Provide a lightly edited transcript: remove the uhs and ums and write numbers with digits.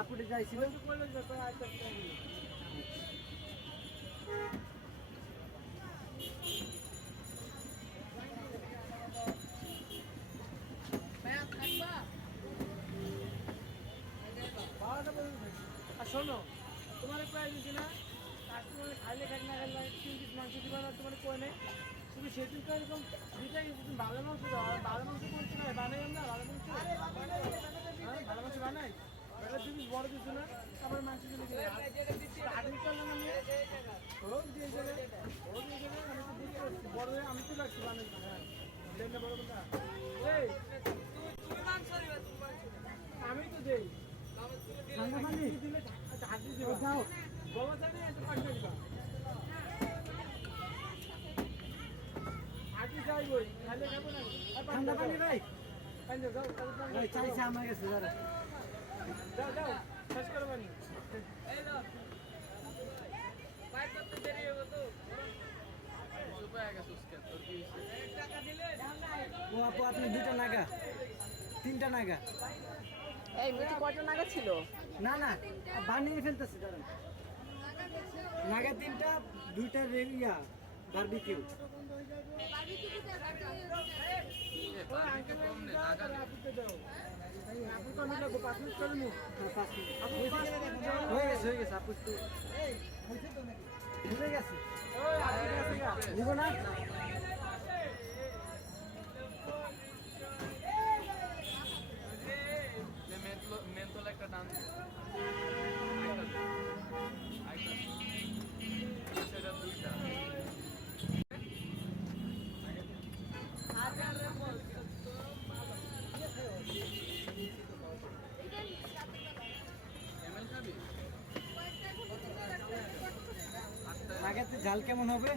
আপুটে যাইছিল আর শোনো তোমার প্রায় দিচ্ছি না কাস্টমার খাইলে খাই না খাইলে 3 পিস মাংস দিবা না তোমার কয় নেই তুমি সেদিন তো এরকম দুইটাই তুমি ভালো মাংস দাও আর ভালো মাংস বলছি না বানাই আমরা ভালো মাংস ভালো মাংস বানাই এটা তুমি বড় দিচ্ছ না আবার মাংস দিলে আগে চললাম আমি বড় হয়ে আমি তো লাগছি বানাই হ্যাঁ বড় কথা আমি তো দেই দিলে হাতি দিবা যাও বাবা জানি একটা পাঠিয়ে দিবা হাতি যাই বই খাইলে খাবো না ঠান্ডা পানি ভাই যাও ভাই চাইছে আমার কাছে দাঁড়া যাও যাও শেষ করো পানি এই দাও বাইক করতে দেরি হবে তো ও আপু আপনি 2টা নাগা 3টা নাগা এই মিটি কয়টা নাগা ছিল? না না বানিয়ে ফেলতেছি দাঁড়ান নাগা 3টা 2টা রেগিয়া বারবিকিউ হয়ে গেছে আপু একটু হয়ে গেছে নিব না মেন্থল একটা টান সেটা দুইটা লাগাতে ঝাল কেমন হবে?